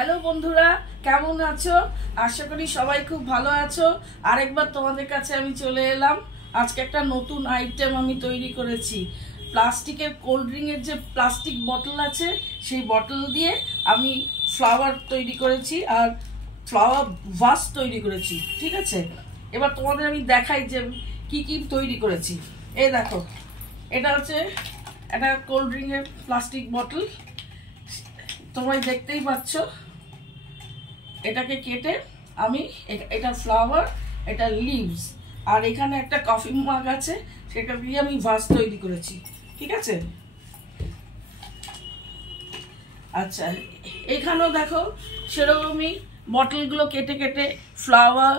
Hello বন্ধুরা, কেমন আছো? আশা করি সবাই খুব ভালো আছো। আরেকবার তোমাদের কাছে আমি চলে এলাম। আজকে একটা নতুন আইটেম আমি তৈরি করেছি। প্লাস্টিকের কোল্ড ড্রিঙ্কের যে প্লাস্টিক বটল আছে, সেই বটল দিয়ে আমি ফ্লাওয়ার তৈরি করেছি আর ফ্লাওয়ার ভাস তৈরি করেছি। ঠিক আছে, এবার তোমাদের আমি দেখাই যে কি কি তৈরি করেছি। এই দেখো, এটা হচ্ছে একটা কোল্ড ড্রিঙ্কের প্লাস্টিক বটল, তোমরা দেখতেই পাচ্ছ। এটাকে কেটে আমি এটা ফ্লাওয়ার, এটা লিভস, আর এখানে একটা কফি মাগ আছে, সেটা দিয়ে আমি ভাস তৈরি করেছি। ঠিক আছে, আচ্ছা এখানেও দেখো সেরকমই বটলগুলো কেটে কেটে ফ্লাওয়ার,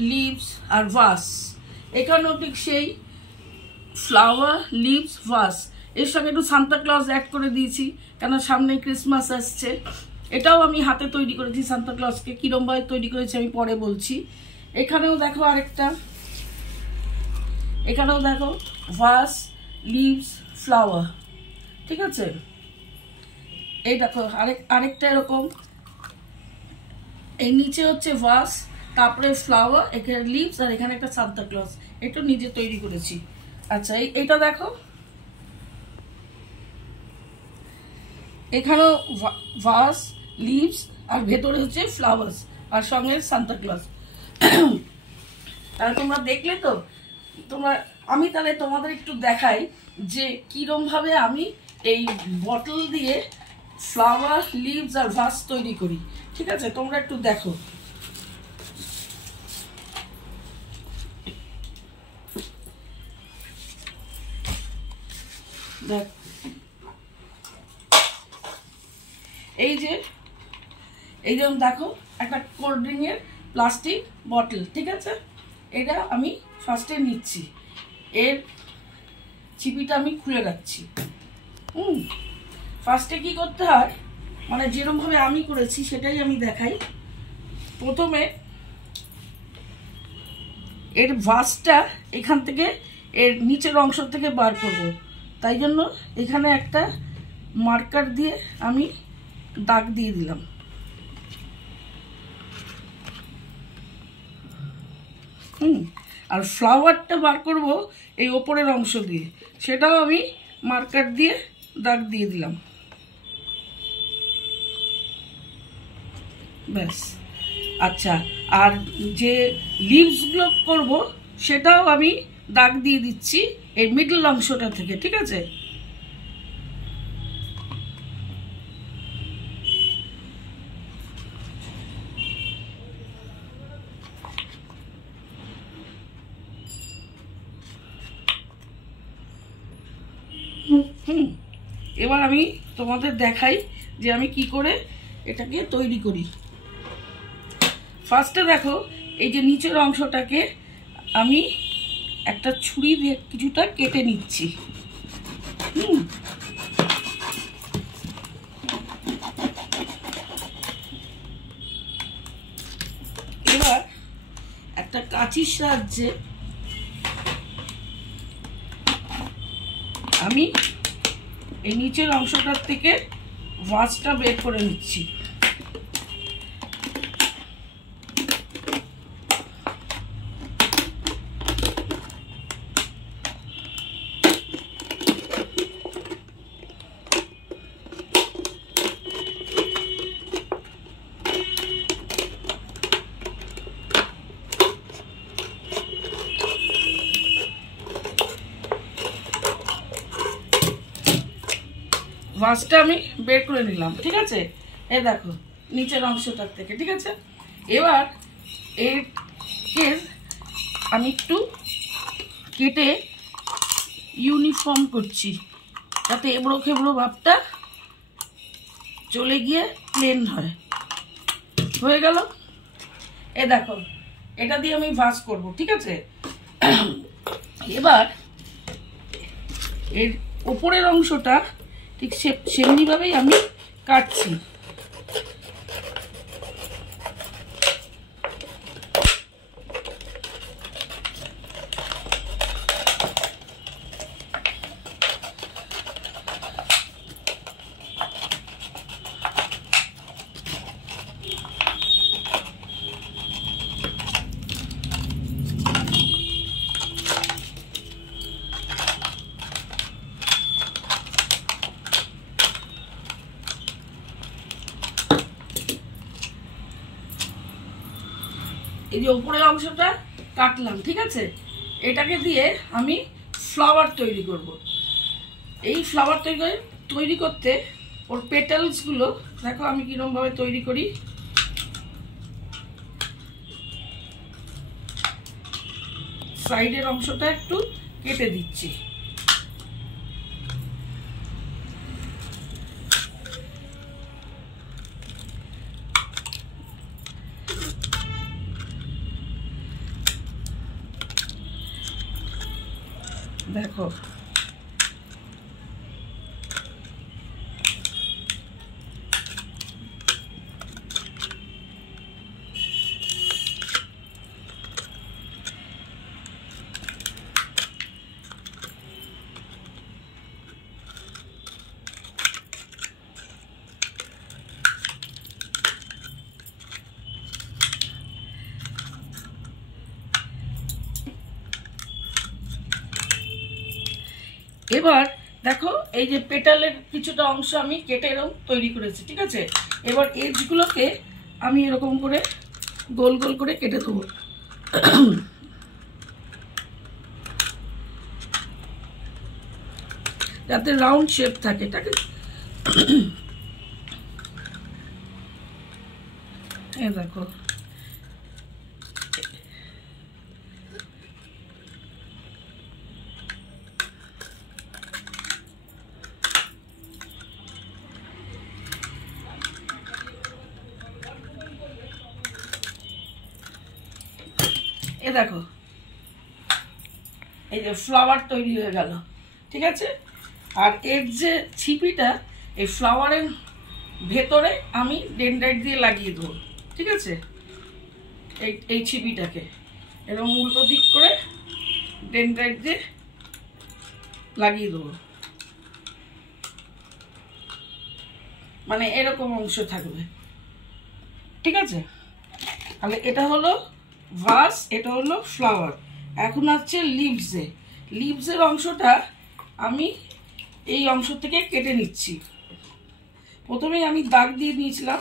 লিভস আর ভাস। এখানেও ঠিক সেই ফ্লাওয়ার, লিভস, ভাস। এর সঙ্গে একটু সান্তা ক্লজ অ্যাড করে দিয়েছি, কেন সামনে ক্রিসমাস আসছে। এটাও আমি হাতে তৈরি করেছি সান্তা ক্লজকে, কিরমভাবে তৈরি করেছি আমি পরে বলছি। এখানেও দেখো আরেকটা, এখানেও দেখো ভাস, লিভস, ফ্লাওয়ার। ঠিক আছে, এই দেখো আরেকটা এরকম, এই নিচে হচ্ছে ভাস, তারপরে ফ্লাওয়ার, এখানে লিভস, আর এখানে একটা সান্তা ক্লজ, এটা নিজে তৈরি করেছি। আচ্ছা এইটা দেখো, এখানেও ভাস, লিভস, আর ভেতরে হচ্ছে ফ্লাওয়ার্স, আর সঙ্গে সান্তা ক্লজ। তাহলে তোমরা দেখলে তো, আমি তাহলে তোমাদের একটু দেখাই যে কিরম ভাবে আমি এই বটল দিয়ে ফ্লাওয়ার, লিভস আর ভাস তৈরি করি। ঠিক আছে, তোমরা একটু দেখো। দেখ, এই যেমন দেখো একটা কোল্ড ড্রিঙ্কের প্লাস্টিক বটল। ঠিক আছে, এটা আমি ফার্স্টে নিচ্ছি, এর চিপিটা আমি খুলে রাখছি। ফার্স্টে কি করতে হয়, মানে যেরকম ভাবে আমি করেছি সেটাই আমি দেখাই। প্রথমে এর ভাসটা এখান থেকে, এর নিচের অংশ থেকে বার করব, তাই জন্য এখানে একটা মার্কার দিয়ে আমি দাগ দিয়ে দিলাম। আর ফ্লাওয়ারটা বার করব এই ওপরের অংশ দিয়ে, সেটাও আমি মার্কার দিয়ে দাগ দিয়ে দিলাম। ব্যাস। আচ্ছা, আর যে লিভসগুলো করব সেটাও আমি দাগ দিয়ে দিচ্ছি এই মিডল অংশটা থেকে। ঠিক আছে, এবার আমি তোমাদের দেখাই যে আমি কি করে এটাকে তৈরি করি। ফার্স্টে দেখো, এই যে নিচের অংশটাকে আমি একটা ছুরি দিয়ে কিছুটা কেটে নিচ্ছি। এবার একটা কাঁচির সাহায্যে আমি এই নিচের অংশটার থেকে ভাসটা বের করে নিচ্ছি। ভাসটা আমি বের করে নিলাম। ঠিক আছে, এই দেখো নিচের অংশটার থেকে। ঠিক আছে, এবার এরকে আমি একটু কেটে ইউনিফর্ম করছি, যাতে এবড়ো খেবড়ো ভাবটা চলে গিয়ে প্লেন হয়। হয়ে গেল, এ দেখো এটা দিয়ে আমি ভাস করব। ঠিক আছে, এবার এর ওপরের অংশটা ঠিক সেমনিভাবেই আমি কাটছি। এই যে উপরের অংশটা কাটলাম, ঠিক আছে। এটাকে দিয়ে আমি ফ্লাওয়ার তৈরি করব। এই ফ্লাওয়ার তৈরি করতে ওর পেটালসগুলো দেখো আমি কিরকমভাবে তৈরি করি। সাইডের অংশটা একটু কেটে দিচ্ছি। দেখো এবার দেখো এই যে পেটালের কিছুটা অংশ আমি কেটে এরকম তৈরি করেছি, ঠিক আছে। এবার এজগুলোকে আমি এরকম করে গোল গোল করে কেটে দেবো, যাতে রাউন্ড শেপ থাকে, ঠিক আছে। এই দেখো দেখো এই যে ফ্লাওয়ার তৈরি হয়ে গেল, ঠিক আছে। আর এর যে ছিপিটা এই ফ্লাওয়ারের ভেতরে আমি ডেনড্রাইট দিয়ে লাগিয়ে দেবো, ঠিক আছে। এই ছিপিটাকে এরকম উল্টো দিক করে ডেনড্রাইট দিয়ে লাগিয়ে দেবো, মানে এরকম অংশ থাকবে, ঠিক আছে। তাহলে এটা হলো ভাস, এটা হলো ফ্লাওয়ার। এখন আছে লিভসের অংশটা আমি এই অংশ থেকে কেটে নিচ্ছি। প্রথমেই আমি দাগ দিয়ে নিয়েছিলাম,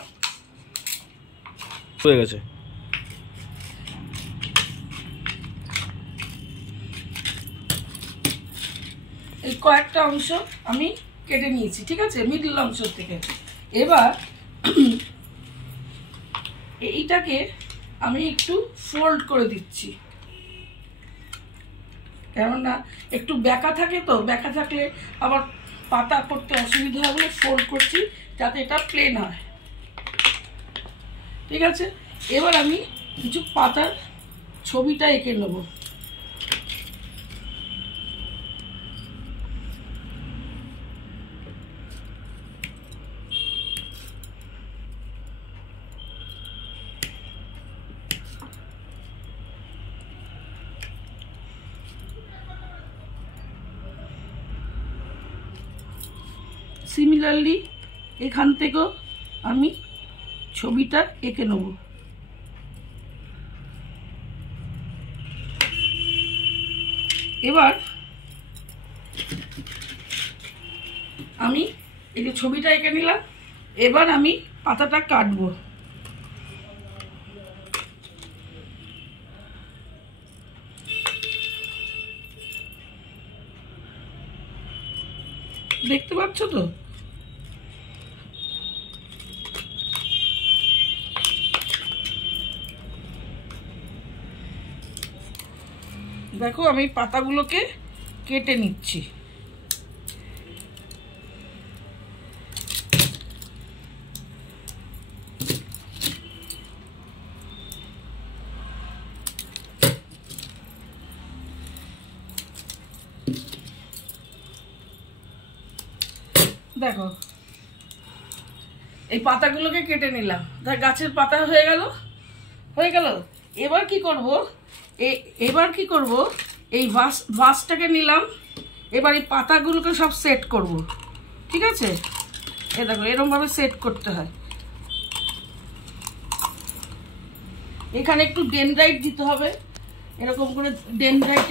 হয়ে গেছে। এই কয়েকটা অংশ আমি কেটে নিয়েছি, ঠিক আছে, মিডল অংশ থেকে। এবার এইটাকে আমি একটু ফোল্ড করে দিচ্ছি, কেননা একটু ব্যাকা থাকে, তো ব্যাকা থাকলে আবার পাতা করতে অসুবিধা হবে। ফোল্ড করছি যাতে এটা প্লেন হয়, ঠিক আছে। এবার আমি কিছু পাতার ছবিটা এঁকে নেব। সিমিলারলি এখান থেকেও আমি ছবিটা এঁকে নেব। এবার আমি এই যে ছবিটা এঁকে নিলাম, এবার আমি পাতাটা কাটবো। দেখতে পাচ্ছ তো? দেখো আমি পাতাগুলোকে কেটে নিচ্ছি। দেখো এই পাতাগুলোকে কেটে নিলাম, গাছের পাতা হয়ে গেল। এবার কি করব, এই ভাসটাকে নিলাম, এবার এই পাতাগুলোকে সব সেট করব, ঠিক আছে। এই দেখো এরকম ভাবে সেট করতে হয়। এখানে একটু ডেনড্রাইট দিতে হবে, এরকম করে ডেনড্রাইট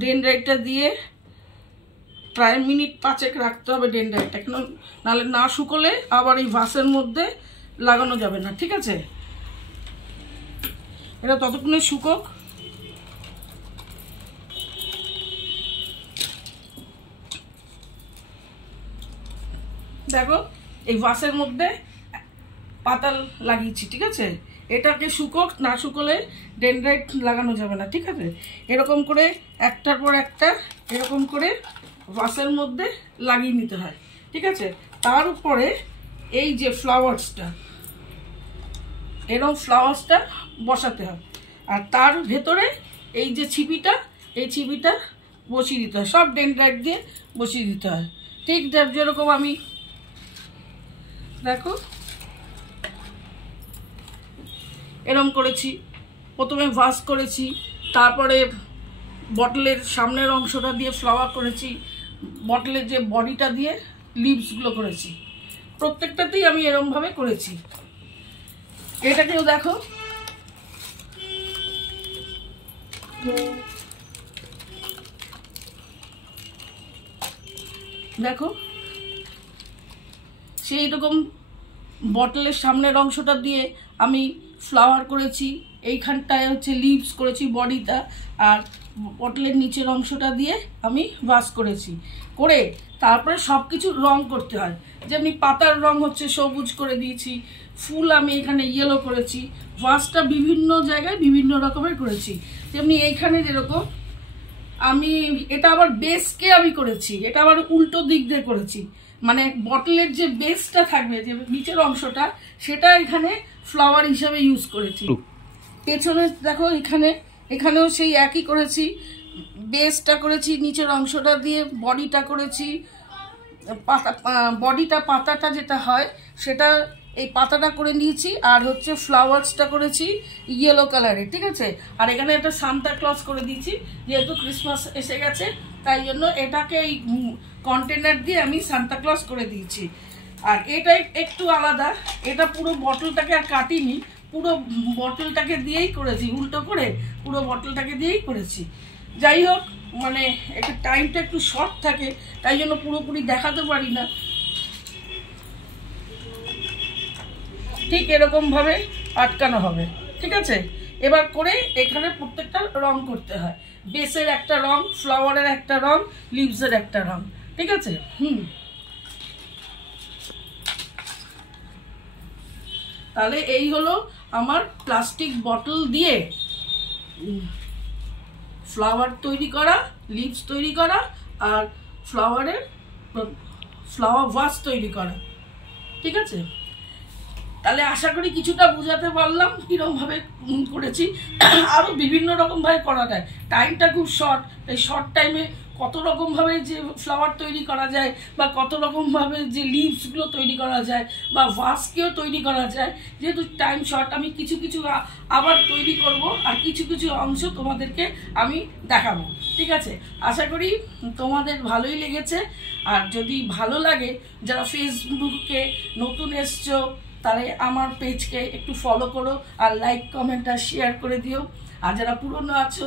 ডেনড্রাইটটা দিয়ে প্রায় মিনিট 5 রাখতে হবে ডেনড্রাইটটা, কেন নাহলে না শুকোলে আবার এই ভাসের মধ্যে লাগানো যাবে না। ঠিক আছে, এটা ততক্ষণে শুকোক। দেখো এই ভাসের মধ্যে পাতা লাগিয়েছি। ঠিক আছে, এটাকে শুকোক, না শুকোলে ডেনড্রাইট লাগানো যাবে না। ঠিক আছে, এরকম করে একটার পর একটা এরকম করে ভাসের মধ্যে লাগিয়ে নিতে হয়। ঠিক আছে, তার উপরে এই যে ফ্লাওয়ার্সটা, এরকম ফ্লাওয়ার্সটা বসাতে হয়, আর তার ভেতরে এই যে ছিপিটা, এই ছিপিটা বসিয়ে দিতে হয়, সব ডেনড্রাইট দিয়ে বসিয়ে দিতে হয়। ঠিক যেরকম আমি দেখো এরকম করেছি, প্রথমে ভাস করেছি, তারপরে বটলের সামনের অংশটা দিয়ে ফ্লাওয়ার করেছি, বটলের যে বডিটা দিয়ে লিভসগুলো করেছি, প্রত্যেকটাতেই আমি এরকমভাবে করেছি। এটাকেও দেখো, দেখো সেই রকম বটলের সামনের অংশটা দিয়ে আমি ফ্লাওয়ার করেছি, এইখানটায় হচ্ছে লিভস করেছি বডিটা, আর বটলের নিচের অংশটা দিয়ে আমি ভাস করেছি। করে তারপরে সব কিছু রং করতে হয়, যেমনি পাতার রং হচ্ছে সবুজ করে দিয়েছি, ফুল আমি এখানে ইয়েলো করেছি, ভাসটা বিভিন্ন জায়গায় বিভিন্ন রকমের করেছি। যেমনি এইখানে যেরকম আমি এটা আবার বেসকে আমি করেছি, এটা আবার উল্টো দিক দিয়ে করেছি, মানে বটলের যে বেসটা থাকবে, যে নিচের অংশটা, সেটা এখানে ফ্লাওয়ার হিসাবে ইউজ করেছি। পেছনে দেখো এখানেও সেই একই করেছি, বেসটা করেছি, নিচের অংশটা দিয়ে বডিটা করেছি, পাতাটা যেটা হয় সেটা এই পাতাটা করে নিয়েছি, আর হচ্ছে ফ্লাওয়ার্সটা করেছি ইয়েলো কালারে। ঠিক আছে, আর এখানে একটা সান্তা ক্লজ করে দিয়েছি, যেহেতু ক্রিসমাস এসে গেছে তাই জন্য এটাকে এই কন্টেনার দিয়ে আমি সান্তা ক্লজ করে দিয়েছি। আর এটা একটু আলাদা, এটা পুরো বটলটাকে আর কাটিনি, পুরো বটলটাকে দিয়েই করেছি, উল্টো করে পুরো বটলটাকে দিয়েই করেছি। যাই হোক, মানে একটা টাইমটা একটু শর্ট থাকে, তাই জন্য পুরোপুরি দেখাতে পারি না। ঠিক এরকমভাবে আটকানো হবে। ঠিক আছে, এবার করে এখানে প্রত্যেকটা রং করতে হয়, বেসের একটা রং, ফ্লাওয়ারের একটা রং, লিভসের একটা রং। ঠিক আছে, তাহলে এই হলো আমার প্লাস্টিক বটল দিয়ে ফ্লাওয়ার তৈরি করা, লিভস তৈরি করা, আর ফ্লাওয়ার ভাস তৈরি করা। ঠিক আছে, তাহলে আশা করি কিছুটা বোঝাতে পারলাম কিরকম ভাবে করেছি। আরো বিভিন্ন রকম ভাবে করা যায়, টাইমটা খুব শর্ট, এই শর্ট টাইমে কত রকম ভাবে যে ফ্লাওয়ার তৈরি করা যায়, বা কত রকম ভাবে যে লিভসগুলো তৈরি করা যায়, বা ভাসকেও তৈরি করা যায়। যেহেতু টাইম শর্ট, আমি কিছু কিছু আবার তৈরি করব, আর কিছু কিছু অংশ তোমাদেরকে আমি দেখাবো। ঠিক আছে, আশা করি তোমাদের ভালোই লেগেছে। আর যদি ভালো লাগে, যারা ফেসবুকে নতুন এসছো তাহলে আমার পেজকে একটু ফলো করো, আর লাইক কমেন্ট আর শেয়ার করে দিও। আর যারা পুরনো আছো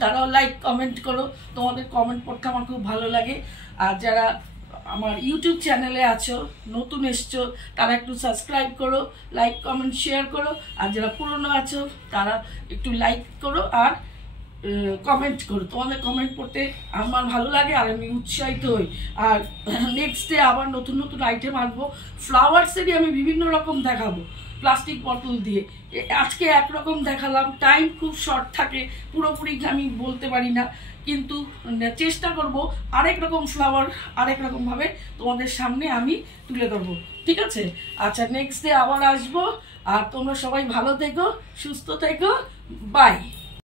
তারাও লাইক কমেন্ট করো, তোমাদের কমেন্ট পড়তে আমার খুব ভালো লাগে। আর যারা আমার ইউটিউব চ্যানেলে আছো, নতুন এসছো, তারা একটু সাবস্ক্রাইব করো, লাইক কমেন্ট শেয়ার করো। আর যারা পুরনো আছো তারা একটু লাইক করো আর কমেন্ট করো, তোমাদের কমেন্ট পড়তে আমার ভালো লাগে আর আমি উৎসাহিত হই। আর নেক্সট ডে আবার নতুন নতুন আইটেম আনবো, ফ্লাওয়ার্সেরই আমি বিভিন্ন রকম দেখাবো প্লাস্টিক বটল দিয়ে। আজকে একরকম দেখালাম, টাইম খুব শর্ট থাকে, পুরোপুরি আমি বলতে পারি না, কিন্তু চেষ্টা করব আরেক রকম ফ্লাওয়ার আরেক রকমভাবে তোমাদের সামনে আমি তুলে ধরবো। ঠিক আছে, আচ্ছা নেক্সট ডে আবার আসবো। আর তোমরা সবাই ভালো থেকো, সুস্থ থেকো, বাই।